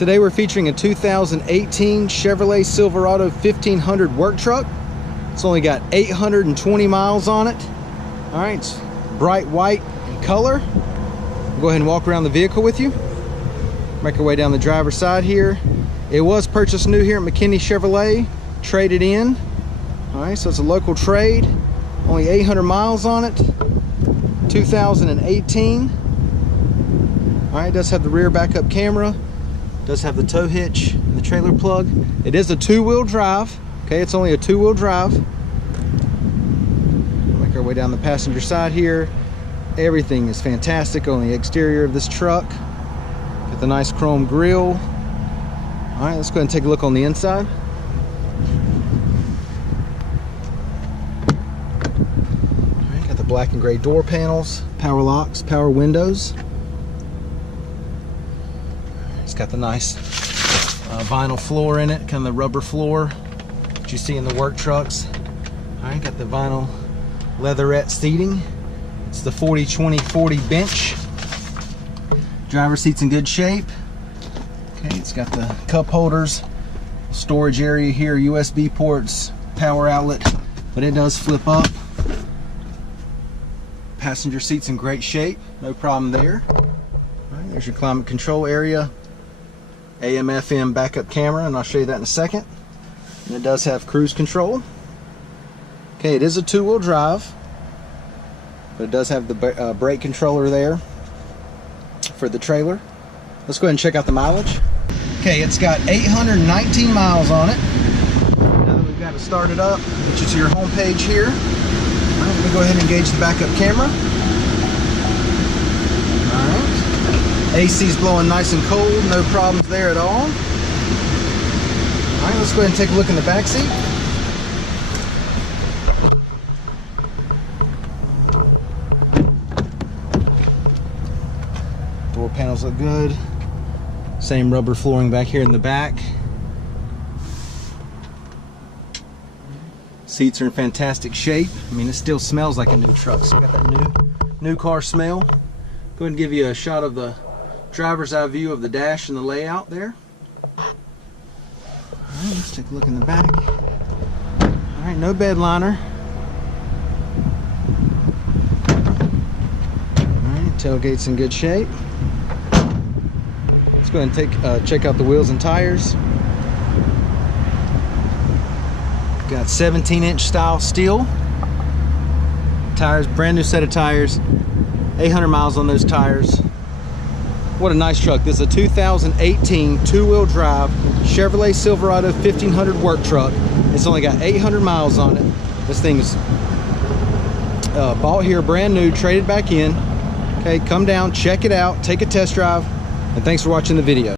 Today we're featuring a 2018 Chevrolet Silverado 1500 work truck. It's only got 820 miles on it. All right, it's bright white in color. We'll go ahead and walk around the vehicle with you. Make our way down the driver's side here. It was purchased new here at McKenney Chevrolet, traded in. All right, so it's a local trade. Only 800 miles on it. 2018. All right, it does have the rear backup camera. Does have the tow hitch and the trailer plug. It is a two-wheel drive. Okay, it's only a two-wheel drive. Make our way down the passenger side here. Everything is fantastic on the exterior of this truck. Got the nice chrome grille. All right, let's go ahead and take a look on the inside. All right, got the black and gray door panels, power locks, power windows. It's got the nice vinyl floor in it, kind of the rubber floor that you see in the work trucks. All right, got the vinyl leatherette seating. It's the 40-20-40 bench. Driver seat's in good shape. Okay, it's got the cup holders, storage area here, USB ports, power outlet, but it does flip up. Passenger seat's in great shape, no problem there. All right, there's your climate control area. AM/FM backup camera, and I'll show you that in a second. And it does have cruise control. Okay, it is a two-wheel drive, but it does have the brake controller there for the trailer. Let's go ahead and check out the mileage. Okay, it's got 819 miles on it. Now that we've got it started up, get you to your home page here. All right, let me go ahead and engage the backup camera. AC's blowing nice and cold, no problems there at all. All right, let's go ahead and take a look in the back seat. Door panels look good. Same rubber flooring back here in the back. Seats are in fantastic shape. I mean, it still smells like a new truck. So you got that new car smell. Go ahead and give you a shot of the driver's eye view of the dash and the layout there. Alright, let's take a look in the back. Alright, no bed liner. Alright, tailgate's in good shape. Let's go ahead and check out the wheels and tires. Got 17-inch style steel tires, brand new set of tires. 800 miles on those tires. What a nice truck. This is a 2018 two-wheel drive Chevrolet Silverado 1500 work truck. It's only got 800 miles on it. This thing is bought here brand new, traded back in. Okay, come down, check it out, take a test drive, and thanks for watching the video.